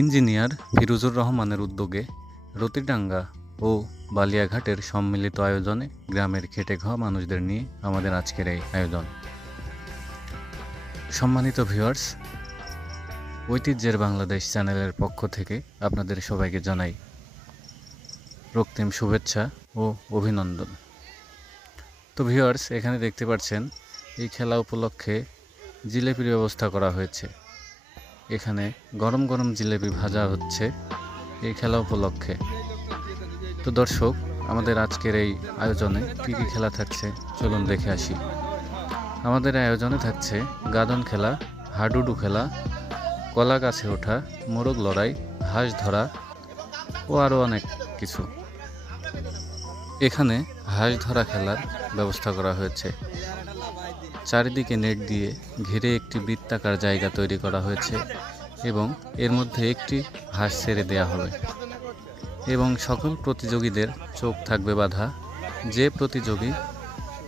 Engineer ফিরোজুর রহমানের উদ্যোগে রতিডাঙ্গা ও বালিয়াঘাটের সম্মিলিত আয়োজনে গ্রামের খেটে খাওয়া মানুষদের নিয়ে আমাদের আজকের এই আয়োজন। সম্মানিত ভিউয়ার্স, ঐতিহ্যের বাংলাদেশ চ্যানেলের পক্ষ থেকে আপনাদের সবাইকে জানাই রক্তিম শুভেচ্ছা ও অভিনন্দন। তো ভিউয়ার্স, এখানে দেখতে পাচ্ছেন এই খেলা উপলক্ষে জিলেপির ব্যবস্থা করা হয়েছে। এখানে গরম গরম জিলেপি ভাজা হচ্ছে এই খেলা উপলক্ষে। তো দর্শক, আমাদের আজকের এই আয়োজনে কী কী খেলা থাকছে চলুন দেখে আসি। আমাদের আয়োজনে থাকছে গাদন খেলা, হাডুডু খেলা, কলা গাছে ওঠা, মোরগ লড়াই, হাঁস ধরা ও আরও অনেক কিছু। এখানে হাঁস ধরা খেলার ব্যবস্থা করা হয়েছে। চারিদিকে নেট দিয়ে ঘিরে একটি বৃত্তাকার জায়গা তৈরি করা হয়েছে এবং এর মধ্যে একটি হাঁস ছেড়ে দেওয়া হবে এবং সকল প্রতিযোগীদের চোখ থাকবে বাঁধা। যে প্রতিযোগী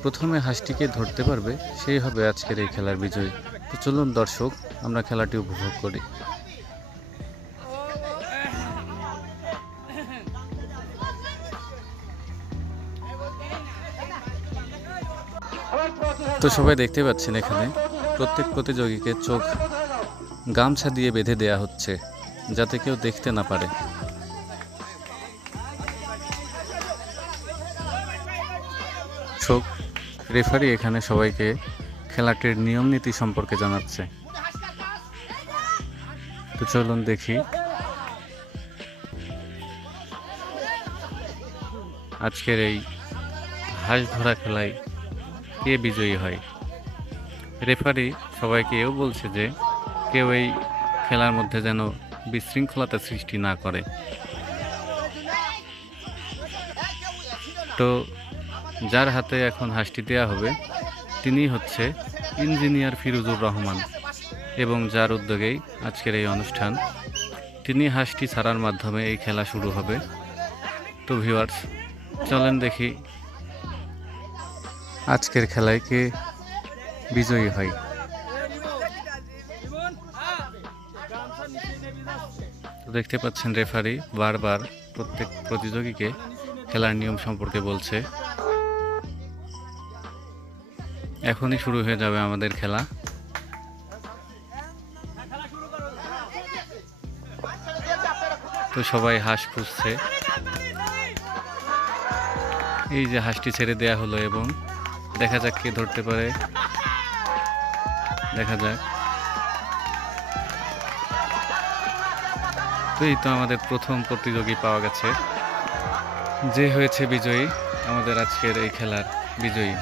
প্রথমে হাঁসটিকে ধরতে পারবে সেই হবে আজকের এই খেলার বিজয়ী। তো চলুন দর্শক, আমরা খেলাটি উপভোগ করি। তো সবাই দেখতে পাচ্ছেন এখানে প্রত্যেক প্রতিযোগীকে চোখ গামছা দিয়ে বেঁধে দেয়া হচ্ছে যাতে কেউ দেখতে না পারে। রেফারি এখানে সবাইকে খেলাটির নিয়ম নীতি সম্পর্কে জানাচ্ছে। তো চলুন দেখি আজকের এই হাঁস ধরা খেলায় কে বিজয়ী হয়। রেফারি সবাইকে এও বলছে যে কেউ এই খেলার মধ্যে যেন বিশৃঙ্খলতা সৃষ্টি না করে। তো যার হাতে এখন হাঁসটি দেওয়া হবে তিনি হচ্ছে ইঞ্জিনিয়ার ফিরোজুর রহমান এবং যার উদ্যোগেই আজকের এই অনুষ্ঠান। তিনি হাঁসটি ছাড়ার মাধ্যমে এই খেলা শুরু হবে। তো ভিউয়ার্স, চলেন দেখি আজকের খেলায় কে বিজয়ী হয়। তো দেখতে পাচ্ছেন রেফারি বারবার প্রত্যেক প্রতিযোগীকে খেলার নিয়ম সম্পর্কে বলছে। এখনই শুরু হয়ে যাবে আমাদের খেলা। তো সবাই হাঁস খুঁজছে। এই যে হাঁসটি ছেড়ে দেয়া হলো এবং দেখা যাক কে ধরতে পারে। দেখা যাক। তো এই তো আমাদের প্রথম প্রতিযোগী পাওয়া গেছে, যে হয়েছে বিজয়ী, আমাদের আজকের এই খেলার বিজয়ী।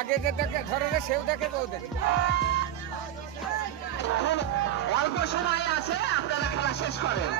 আগে যে দেখে ধরে সেও দেখে কেউ দেখে। অল্প সময় আছে, আপনারা খেলা শেষ করেন।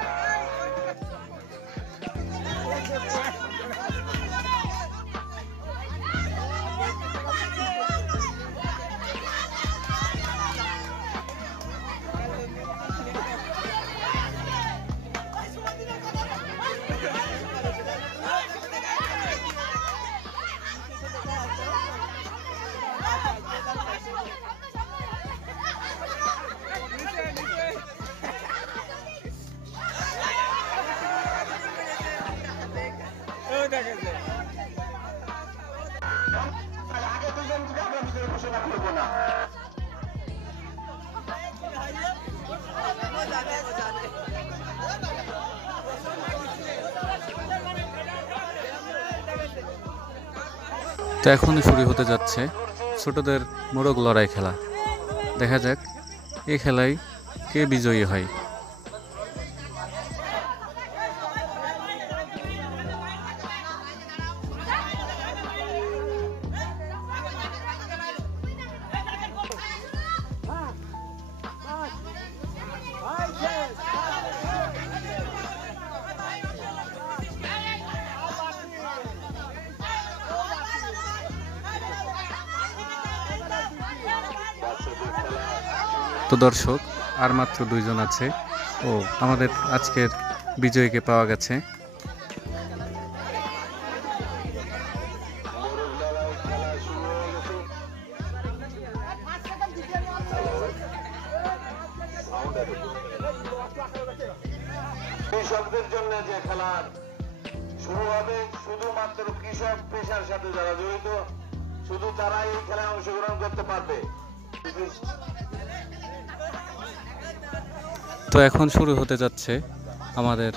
তো এখনই শুরু হতে যাচ্ছে ছোটদের মোরগ লড়াই খেলা। দেখা যাক এই খেলায় কে বিজয়ী হয়। তো দর্শক, আর মাত্র 2 জন আছে। ও আমাদের আজকের বিজয়ীকে পাওয়া গেছে। কৃষকদের জন্য যে খেলা শুরু হবে, শুধুমাত্র কৃষক পেশার সাথে যারা জড়িত শুধু তারাই এই খেলায় অংশগ্রহণ করতে পারবে। তো এখন শুরু হতে যাচ্ছে আমাদের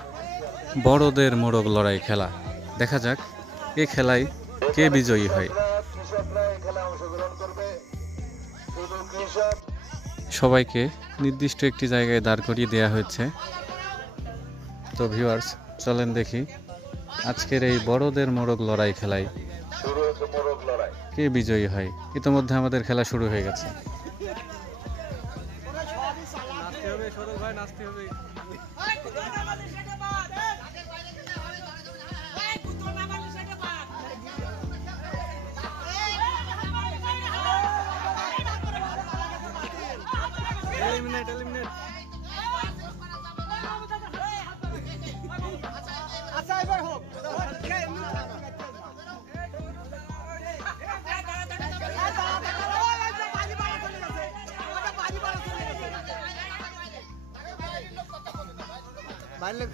বড়দের মোরগ লড়াই খেলা। দেখা যাক এই খেলায় কে বিজয়ী হয়। কৃষকরা এই খেলায় অংশগ্রহণ করবে, শুধু কৃষক। সবাইকে নির্দিষ্ট একটি জায়গায় দাঁড় করিয়ে দেওয়া হয়েছে। তো ভিউয়ার্স, চলেন দেখি আজকের এই বড়দের মোরগ লড়াই খেলায় শুরু হচ্ছে মোরগ লড়াই। কে বিজয়ী হয়। ইতিমধ্যে আমাদের খেলা শুরু হয়ে গেছে। আচ্ছা এবার হোক বাইরে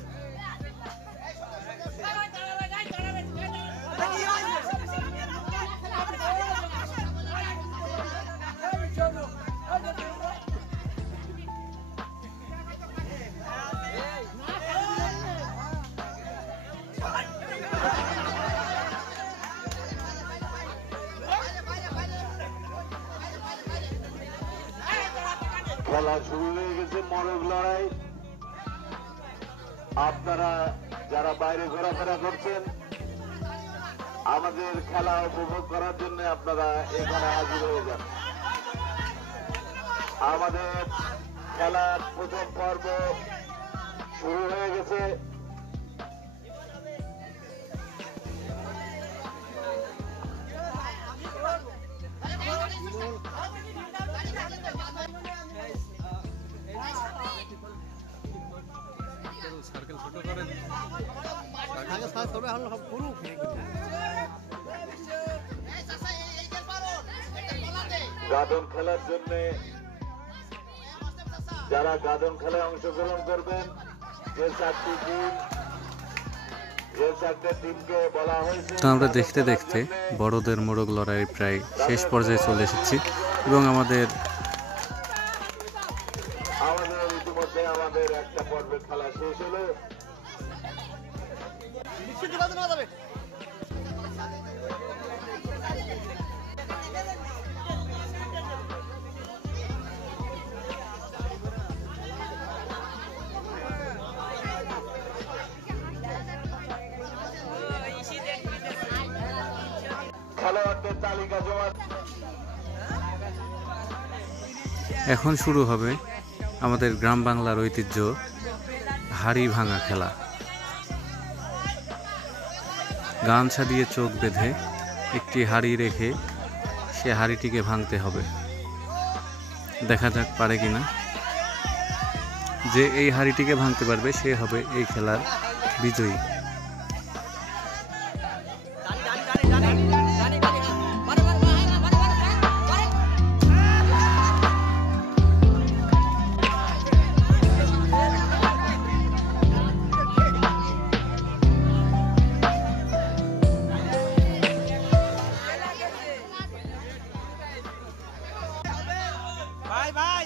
খেলা শুরু হয়ে গেছে, মোরগ লড়াই। আপনারা যারা বাইরে ঘোরাফেরা করছেন, আমাদের খেলা উপভোগ করার জন্য আপনারা এখানে হাজির হয়ে যান। আমাদের খেলার প্রথম পর্ব শুরু হয়ে গেছে। গাদন খেলার জন্য যারা গাদন খেলায় অংশগ্রহণ করবেন, যে 4টি টিমকে বলা হয়েছে। তো আমরা দেখতে দেখতে বড়দের মোরগ লড়াই প্রায় শেষ পর্যায়ে চলে এসেছি এবং আমাদের ইতিমধ্যে আমাদের একটা পর্বের খেলা শেষ হলো। খেলোয়াড়দের তালিকা জমা। এখন শুরু হবে আমাদের গ্রাম বাংলার ঐতিহ্য হাড়ি ভাঙা খেলা। গামছা দিয়ে চোখ বেঁধে একটি হাড়ি রেখে সে হাড়িটিকে ভাঙতে হবে। দেখা যাক পারে কিনা। যে এই হাড়িটিকে ভাঙতে পারবে সে হবে এই খেলার বিজয়ী। ভাই ভাই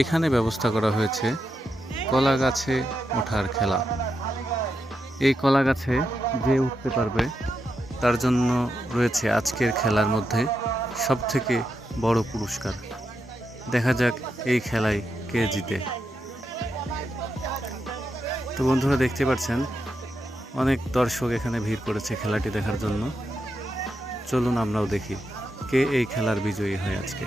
এখানে ব্যবস্থা করা হয়েছে কলা গাছে ওঠার খেলা। এই কলা গাছে যে উঠতে পারবে তার জন্য রয়েছে আজকের খেলার মধ্যে সবথেকে বড় পুরস্কার। দেখা যাক এই খেলায় কে জিতে। তো বন্ধুরা দেখতে পাচ্ছেন অনেক দর্শক এখানে ভিড় করেছে খেলাটি দেখার জন্য। চলুন আমরাও দেখি কে এই খেলার বিজয়ী হয় আজকে।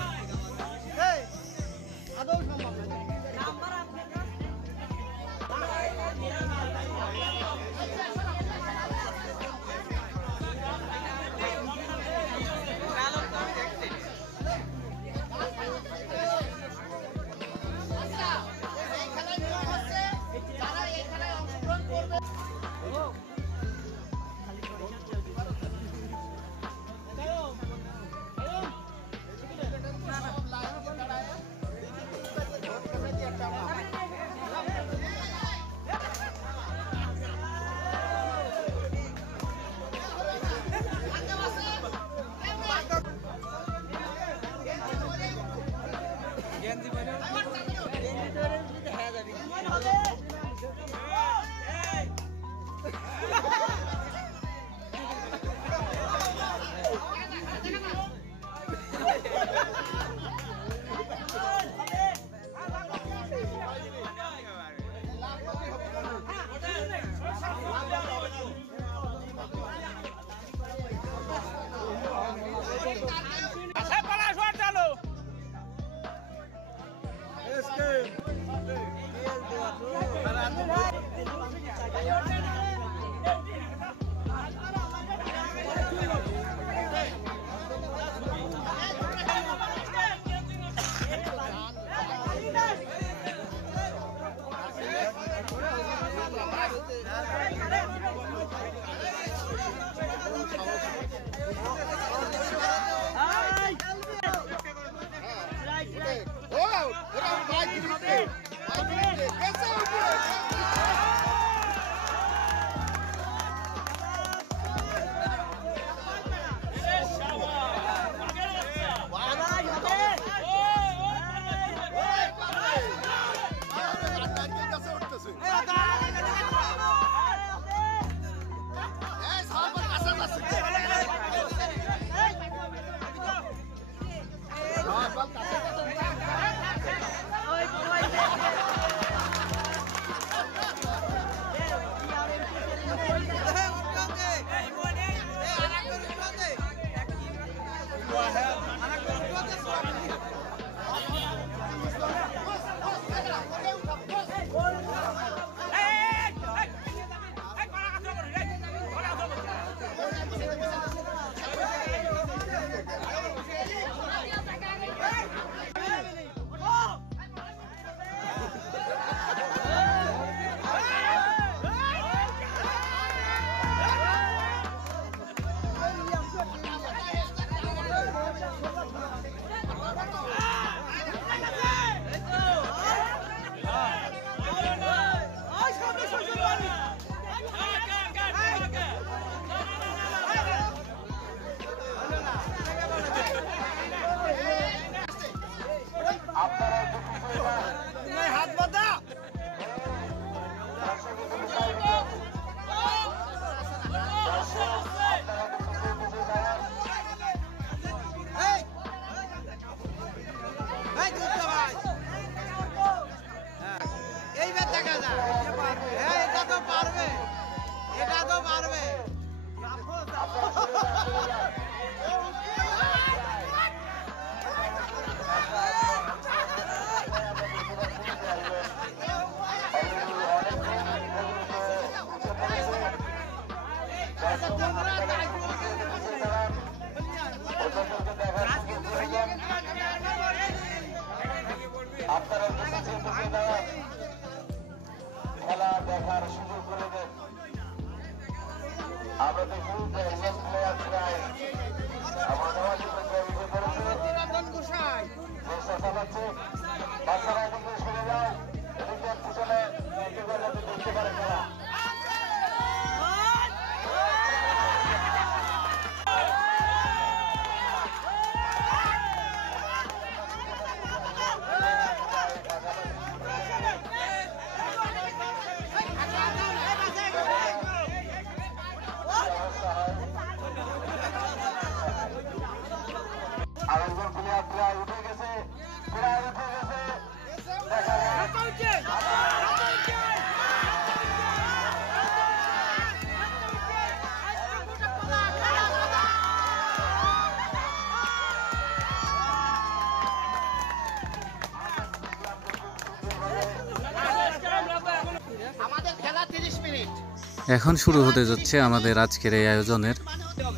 এখন শুরু হতে যাচ্ছে আমাদের আজকের এই আয়োজনের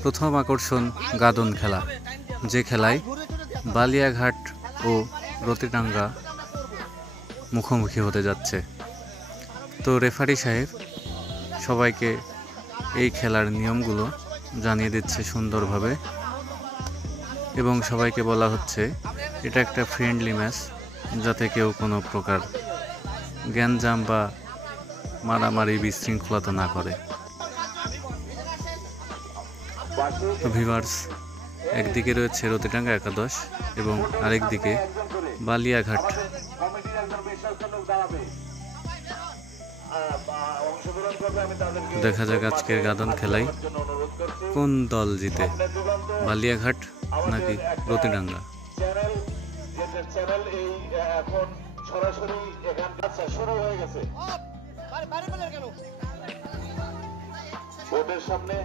প্রথম আকর্ষণ গাদন খেলা, যে খেলায় বালিয়াঘাট ও রতিডাঙ্গা মুখোমুখি হতে যাচ্ছে। তো রেফারি সাহেব সবাইকে এই খেলার নিয়মগুলো জানিয়ে দিচ্ছে সুন্দরভাবে, এবং সবাইকে বলা হচ্ছে এটা একটা ফ্রেন্ডলি ম্যাচ, যাতে কেউ কোনো প্রকার গ্যাঞ্জাম বা মারামারি বিশৃঙ্খলতা না করে। তো ভিউয়ার্স, একদিকে রয়েছে রতিডাঙ্গা একাদশ এবং আরেকদিকে বালিয়াঘাট। দেখা যাক আজকের গাদন খেলায় কোন দল জিতে, বালিয়াঘাট নাকি রতিডাঙ্গা। চ্যানেল এই এখন সরাসরি এখান শুরু হয়ে গেছে বোর্ডের সামনে।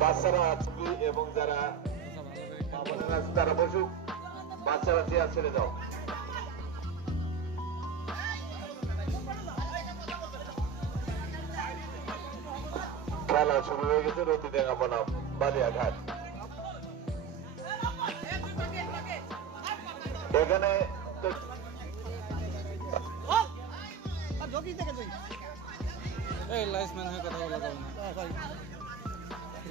বাচ্চারা এবং যারা তারা বসুক, বাচ্চারা চেয়ার ছেড়ে দাও। খেলা শুরু হয়ে গেছে রতিডাঙ্গা বনাম বালিয়াঘাট। এখানে লাইসম্যান হয়ে কথা বলা যাবে না।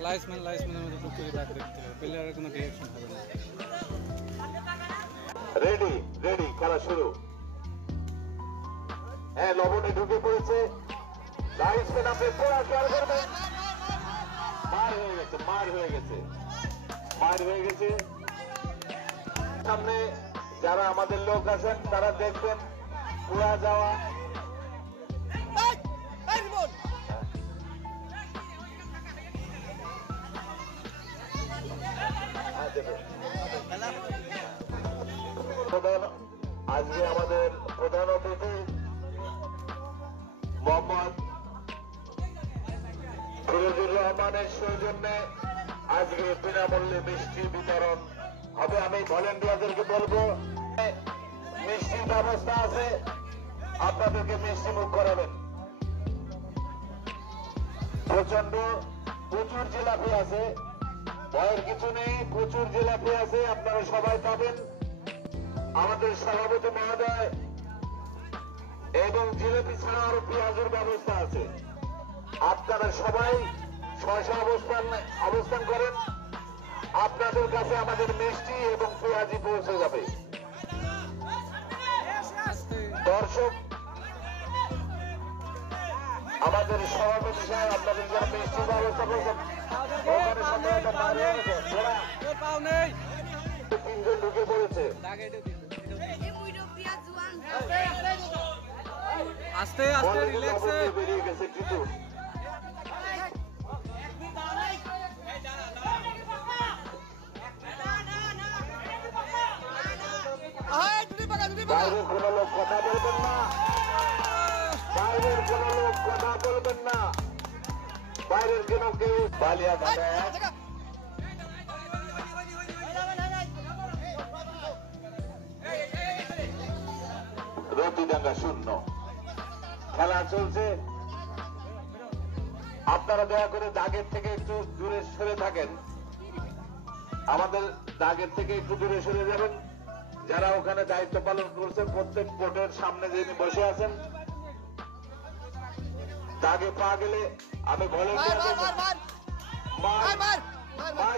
লাইসম্যানের মধ্যে টুক করে দেখতে হবে, প্লেয়ারের কোনো রিঅ্যাকশন হবে না। রেডি রেডি, খেলা শুরু। হ্যাঁ, লবণে ঢুকে পড়েছে। লাইসম্যান আপনি পুরো খেয়াল করবেন। মার হয়ে গেছে, মার হয়ে গেছে, মার হয়ে গেছে। সামনে যারা আমাদের লোক আছেন তারা দেখবেন পুরা যাওয়া। আজকে আমাদের প্রধান অতিথি মোহাম্মদ ফিরোজুর রহমানের সৌজন্যে আজকে বিনামূল্যে মিষ্টি বিতরণ হবে। আমি ভলেন্টিয়ারদেরকে বলবো, মিষ্টির ব্যবস্থা আছে, আপনাদেরকে মিষ্টি মুখ করাবেন। প্রচুর জিলাপি আছে, ভয়ের কিছু নেই, প্রচুর জিলাপি আছে, আপনারা সবাই পাবেন। আমাদের সভাপতি মহোদয় এবং জিলাপি ছাড়া আরো পেঁয়াজের ব্যবস্থা আছে। আপনারা সবাই স্ব অবস্থান করেন, আপনাদের কাছে আমাদের মিষ্টি এবং পেঁয়াজি পৌঁছে যাবে। দর্শক, আমাদের সভাপতি সাহেব আপনাদের জন্য মিষ্টির ব্যবস্থা করছেন। ওখানে সবাই একটা মার হয়ে গেছে, তিনজন ঢুকে পড়েছে। আস্তে আস্তে রিল্যাক্সে বেরিয়ে গেছে কিন্তু বাইরের কোন লোক কথা বলবেন না, বাইরের কোন লোক কথা বলবেন না, বাইরের কোন কেউ। বালিয়াঘাটে রতিডাঙ্গা 0, খেলা চলছে। আপনারা দয়া করে দাগের থেকে একটু দূরে সরে থাকেন, আমাদের দাগের থেকে একটু দূরে সরে যাবেন। যারা ওখানে দায়িত্ব পালন করছে প্রত্যেক কোর্টের সামনে যিনি বসে আছেন, দাগে পা গেলে আমি ভলেন্টিয়ার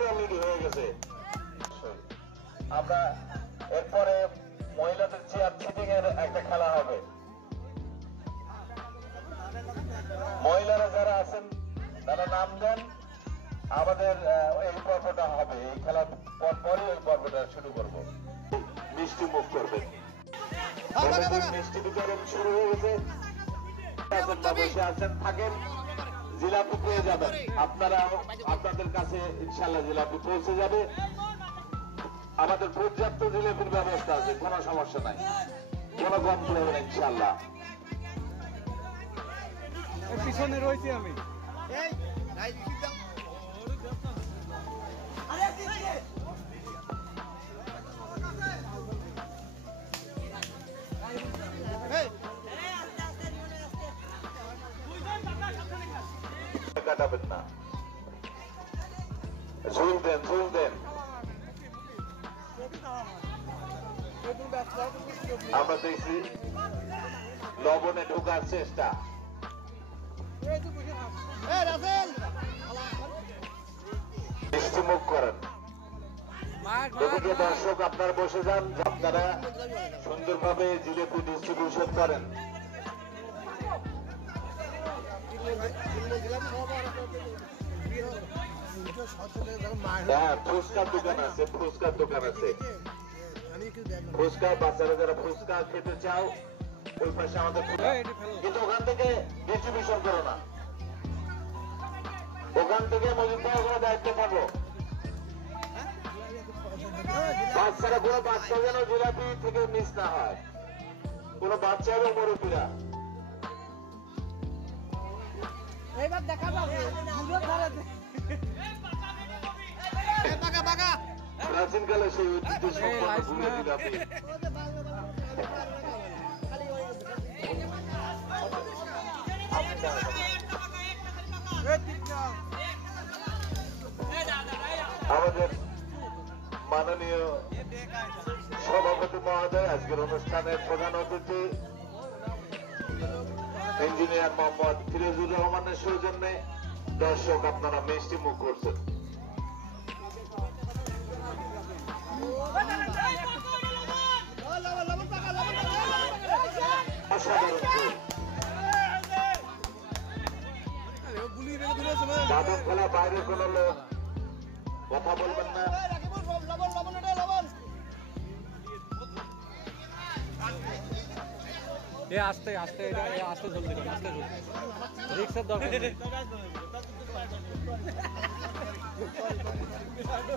অলরেডি হয়ে গেছে। আমরা এরপরে মহিলাদের চেয়ার সিটিং এর একটা খেলা হবে। মহিলারা যারা আছেন তারা নাম দেন, আমাদের এই পর্বটা হবে। এই খেলার পরপরই এই পর্বটা শুরু করবো। মিষ্টি মুখ করবেন, মিষ্টি বিতরণ শুরু হয়ে গেছে। বসে আছেন, থাকেন, জিলাপি পেয়ে যাবেন। আপনারাও আপনাদের কাছে ইনশাল্লাহ জিলাপি পৌঁছে যাবে। আমাদের পর্যাপ্ত জিলেপির ব্যবস্থা আছে, কোনো সমস্যা নাই, কোনো কম করবে না ইনশাল্লাহ। পিছনে রয়েছি আমি। কাটাবেন না, ঝুল দেন, ঝুল দেন। আমরা দেখছি লবণে ঢোকার চেষ্টা। মিষ্টিমুখ করেন। এদিকে দর্শক আপনারা বসে যান, আপনারা সুন্দরভাবে জিলেপি ডিস্ট্রিবিউশন করেন। হ্যাঁ, ফুচকার দোকান আছে, ফুচকার দোকান আছে। ফুচকা, বাচ্চারা যারা ফুচকা খেতে চাও ওই পাশে আমাদের, কিন্তু ওখান থেকে ডিস্ট্রিবিউশন করো না, ওখান থেকে মজুদ করার দায়িত্ব থাকো। বাচ্চারা, কোনো বাচ্চা যেন জিলাপি থেকে মিস না হয়, কোনো বাচ্চা এবং মুরব্বীরা। প্রাচীনকালে সেই ঐতিহ্য সম্পন্ন ভুলে জিলাপি। আমাদের মাননীয় সভাপতি মহোদয়, আজকের অনুষ্ঠানের প্রধান অতিথি ইঞ্জিনিয়ার মোহাম্মদ ফিরোজুর রহমানের সৌজন্যে দর্শক আপনারা মিষ্টি মুখ করছেন। বাদক খেলা বাইরে কোন লোক কথা বলবেন না। আস্তে আস্তে আস্তে চলতে আস্তে চলতে রিক্সার দরকার নেই।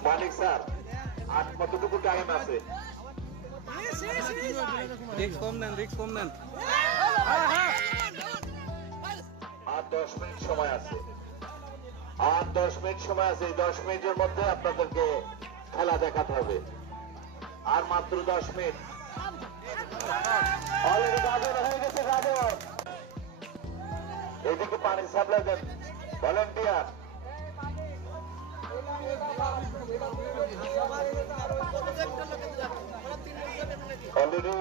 মানিক স্যার, আর কতটুকু টাইম আছে? রিক্স কম নেন, রিক্স কম নেন। আর 10 মিনিট সময় আছে, আর 10 মিনিট সময় আছে। এই 10 মিনিটের মধ্যে আপনাদেরকে খেলা দেখাতে হবে। আর মাত্র 10 মিনিট। অলরেডি গাজন হয়ে গেছে, গাজন। এদিকে পানি সাপ্লাই দেন ভলেন্টিয়ার। অলরেডি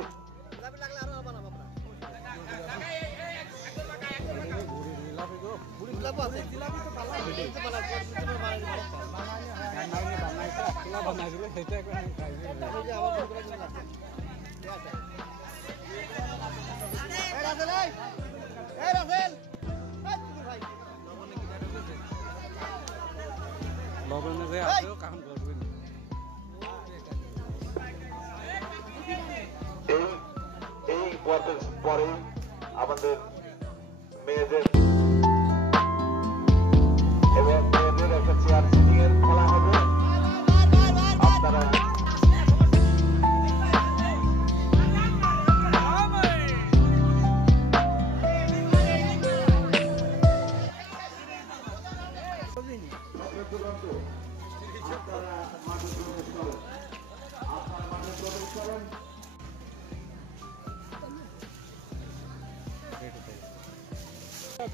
লবণে যে আসেও কাম করবেন। এই পর্বের পরে আমাদের মেয়েদের এবং মেয়েদের একটা চেয়ার সিটিং এর খেলা হবে। আপনারা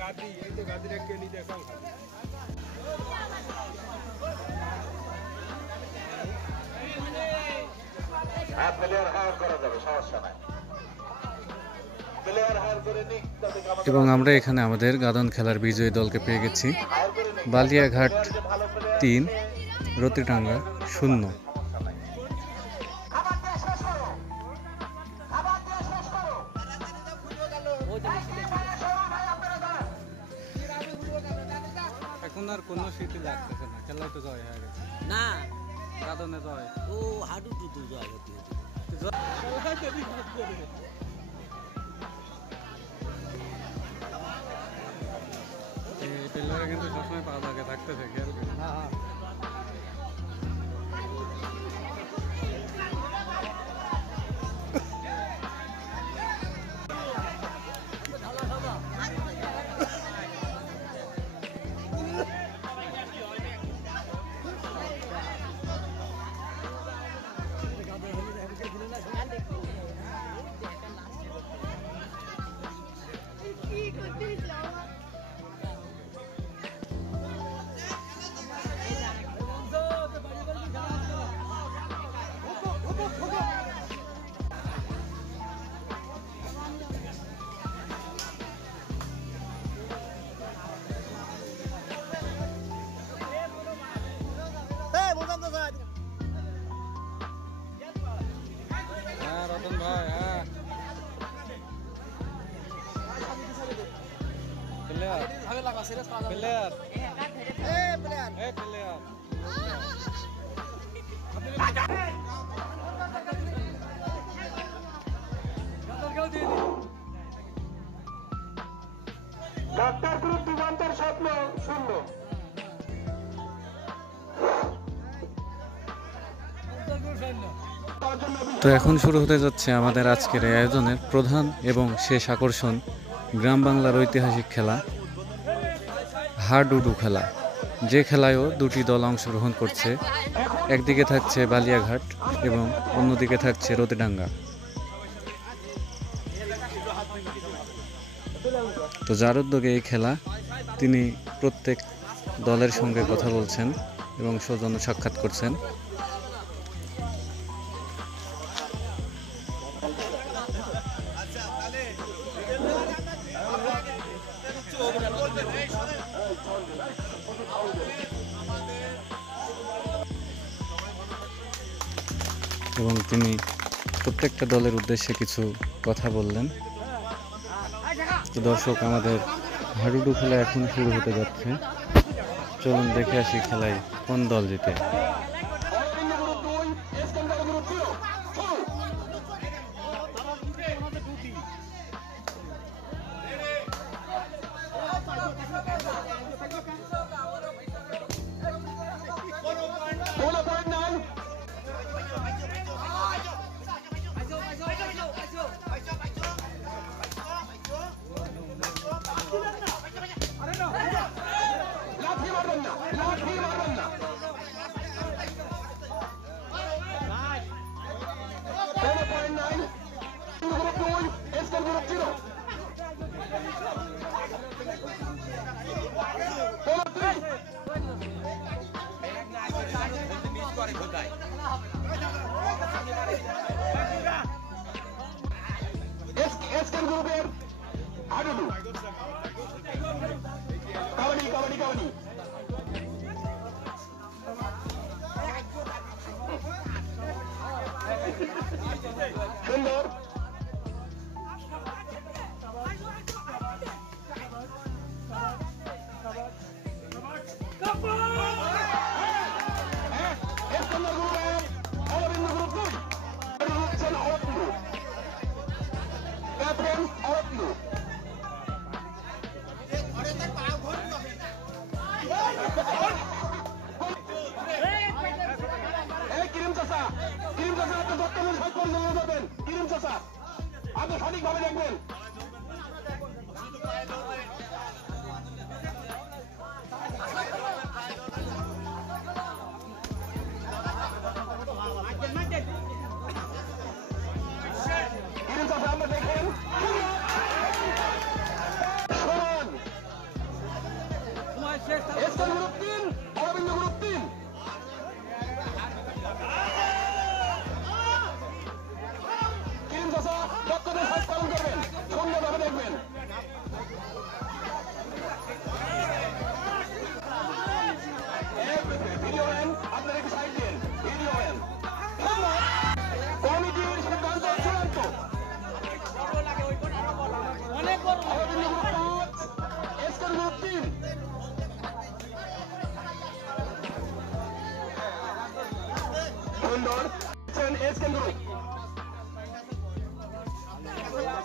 গাদি, এই তো গাদিটা কেলি দেখাও। হ্যাঁ, প্লেয়ার হায়ার করা যাবে, সমস্যা নাই। প্লেয়ার হায়ার করে নিক। এবং আমরা এখানে আমাদের গাদন খেলার বিজয়ী দলকে পেয়ে গেছি। বালিয়াঘাট 3, রতিটাঙ্গা 0। এখন আর কোনো স্মৃতি লাগতেছে না, খেলায় তো জয় হয়ে গেছে না, গাদনে জয়। ও হাডু টুটু জয় হতে হতে। এই প্লেয়ারে কিন্তু সবসময় পা লাগে থাকতেছে, খেয়াল করি। Player a player doctor group দিগন্তের স্বপ্ন শূন্য। তো এখন শুরু হতে যাচ্ছে আমাদের আজকের এই আয়োজনের প্রধান এবং শেষ আকর্ষণ, গ্রাম বাংলার ঐতিহাসিক খেলা হাডুডু খেলা, যে খেলায়ও দুটি দল অংশগ্রহণ করছে। একদিকে থাকছে বালিয়াঘাট এবং অন্যদিকে থাকছে রতিডাঙ্গা। তো যার উদ্যোগে এই খেলা, তিনি প্রত্যেক দলের সঙ্গে কথা বলছেন এবং সৌজন্য সাক্ষাৎ করছেন। এবং তিনি প্রত্যেকটা দলের উদ্দেশ্যে কিছু কথা বললেন। তো দর্শক, আমাদের হাডুডু খেলা এখন শুরু হতে যাচ্ছে। চলুন দেখে আসি খেলায় কোন দল জিতে। এসকেন গ্রুপের হাডুডু কাবাডি কাবাডি কাবাডি সুন্দর। আপনি সঠিকভাবে দেখবেন। আমরা দেখেন সমান গ্রুপ 3 অরবিন্দ গ্রুপ 3 দত্তদের সাথে পালন করবেন, সুন্দরভাবে দেখবেন। ভিডিও নেন, আপনার একটু সাইড দেন, ভিডিও নেন। কমিটির সিদ্ধান্ত চূড়ান্ত। অরবিন্দ গ্রুপ 5, এসকেন গ্রুপ 3। সুন্দর এসকেন গ্রুপ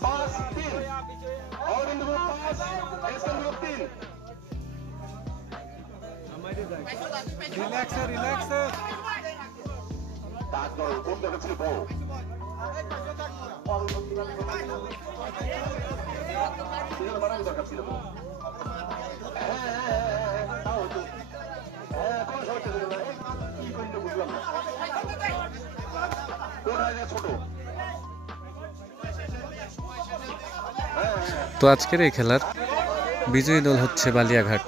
5-3, অরবিন্দ গ্রুপ 5, এসকেন গ্রুপ 3। রিল্যাক্স রিল্যাক্স তার দল কোন দলে ছিল বড়? বানানো দরকার ছিল। তাও হতো। কোনো সমস্যা ছিল না। কি করতে বুঝলাম না। কোথায় ছোট? তো আজকের এই খেলার বিজয়ী দল হচ্ছে বালিয়াঘাট।